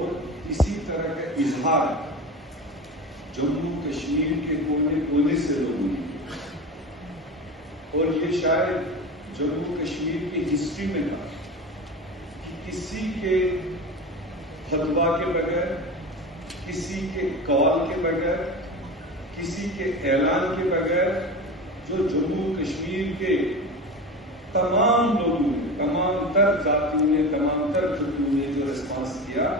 اسی طرح کا اظہار جموں کشمیر کے کونے کونے سے لوگوں نے کیا، اور یہ شاید جموں کشمیر کی ہسٹری میں تھا کہ کسی کے فتویٰ کے بغیر، کسی کے کال کے بغیر، کسی کے اعلان کے بغیر جو جموں کشمیر کے تمام لوگوں نے، تمام تر ذاتیوں نے، تمام تر گروہوں نے جو ریسپانس کیا،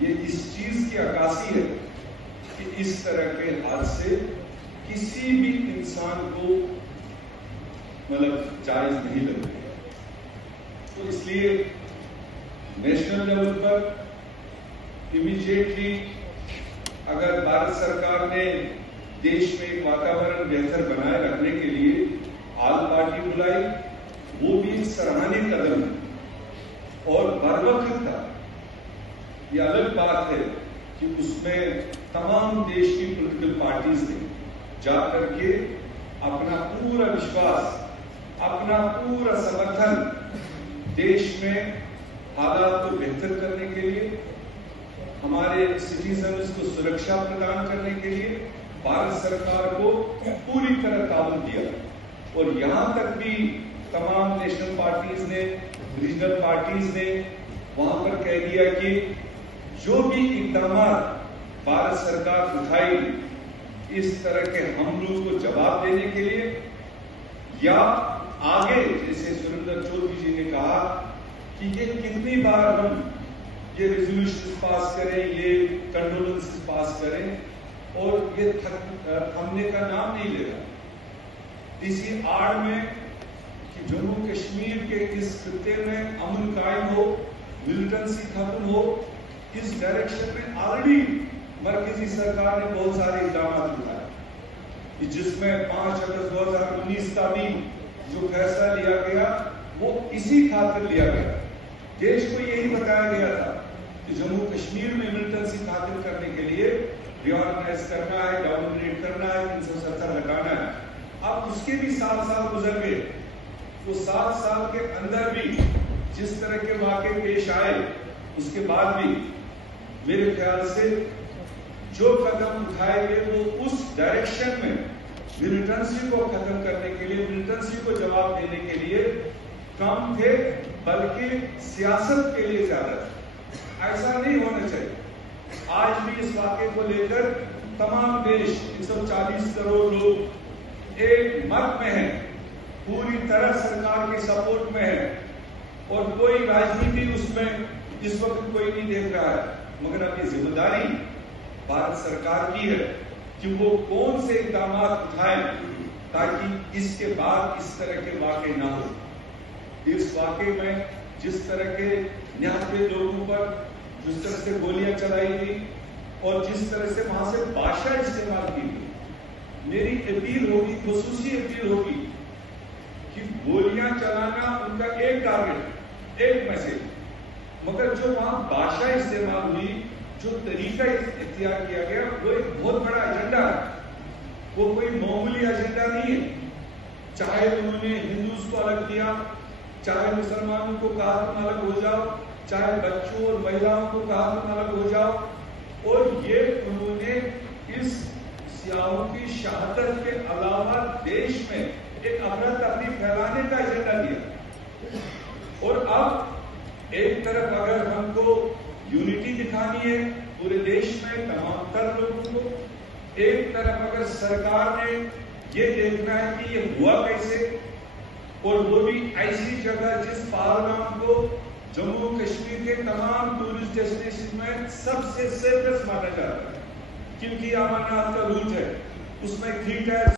یہ اس چیز کی عکاسی ہے کہ اس طرح کے حادثے کسی بھی انسان کو جائز نہیں لگتے۔ تو اس لیے نیشنل لیول پر امیڈیٹلی اگر بھارت سرکار نے دیش میں ایک واتاورن بہتر بنائے رکھنے کے لیے آل پارٹی بلائی، وہ بھی ایک سراہنی قدم ہے اور بر وقت تھا۔ یہ الگ بات ہے کہ اس میں تمام دیش کی پولیٹیکل پارٹیز نے جا کر کے اپنا پورا وشواس، اپنا پورا سمرتھن دیش میں حالات کو بہتر کرنے کے لیے، ہمارے سٹیزنز کو سرکشا پردان کرنے کے لیے بھارت سرکار کو پوری طرح تعاون دیا، اور یہاں تک بھی تمام نیشنل پارٹیز نے، ریجنل پارٹیز نے وہاں پر کہہ دیا کہ جو بھی اقدامات بھارت سرکار اٹھائی اس طرح کے حملوں کو جواب دینے کے لیے، یا آگے جیسے سریندر چودھری جی نے کہا کہ یہ کتنی بار ہم یہ ریزولوشن پاس کریں، یہ کنڈولنس پاس کریں اور یہ تھمنے کا نام نہیں لے رہا۔ اسی آڑ میں کہ جموں کشمیر کے اس خطے میں امن قائم ہو، ملیٹنسی ختم ہو، اس ڈائریکشن میں آلریڈی مرکزی سرکار نے بہت سارے اقدامات اٹھائے، جس میں 5 اگست 2019 کا بھی جو فیصلہ لیا گیا وہ اسی خاطر لیا گیا۔ دیش کو یہی بتایا گیا تھا کہ جموں کشمیر میں ملیٹنسی ختم کرنے کے لیے ری آرگنائز کرنا ہے، ڈاؤن گریڈ کرنا ہے، 370 ہٹانا ہے۔ اب اس کے بھی 7 سال گزر گئے، وہ 7 سال کے اندر بھی جس طرح کے واقعے پیش آئے، اس کے بعد بھی میرے خیال سے جو قدم اٹھائے گئے وہ اس ڈائریکشن میں ملیٹنسی کو ختم کرنے کے لیے، ملیٹنسی کو جواب دینے کے لیے کم تھے، بلکہ سیاست کے لیے زیادہ تھے۔ ایسا نہیں ہونا چاہیے۔ آج بھی اس واقعے کو لے کر تمام دیش 140 کروڑ لوگ ایک مت میں ہیں، پوری طرح سرکار کے سپورٹ میں ہے، اور کوئی راجنیتی اس میں اس وقت کوئی نہیں دیکھ رہا ہے، مگر اب یہ ذمہ داری بھارت سرکار کی ہے کہ وہ کون سے اقدامات اٹھائیں تاکہ اس کے بعد اس طرح کے واقع نہ ہو۔ اس واقعے میں جس طرح کے 99 لوگوں پر جس طرح سے گولیاں چلائی گئی اور جس طرح سے وہاں سے بھاشا استعمال کی گئی، میری اپیل ہوگی، خصوصی اپیل ہوگی کہ گولیاں چلانا ان کا ایک ٹارگٹ، ایک میسج، مگر جو وہاں بھاشا استعمال ہوئی، جو طریقہ اختیار کیا گیا، وہ ایک بہت بڑا ایجنڈا ہے، وہ کوئی معمولی ایجنڈا نہیں ہے۔ چاہے انہوں نے ہندوز کو الگ کیا، چاہے مسلمانوں کو کہا تم الگ ہو جاؤ، چاہے بچوں اور مہیلاؤں کو کہا تم الگ ہو جاؤ، اور یہ انہوں نے اس سیاحوں کی شہادت کے علاوہ دیش میں ایک افراتفری پھیلانے کا ایجنڈا دیا۔ اور اب ایک طرف اگر ہم کو یونٹی دکھانی ہے پورے دیش میں تمام تر لوگوں کو، ایک طرف اگر سرکار نے یہ دیکھنا ہے کہ یہ ہوا کیسے، اور وہ بھی ایسی جگہ جس پہلگام کو جموں کشمیر کے تمام ٹورسٹ ڈیسٹینیشن میں سب سے سیفسٹ مانا جاتا ہے، کیونکہ امرناتھ کا روٹ ہے، اس میں 3 ٹائر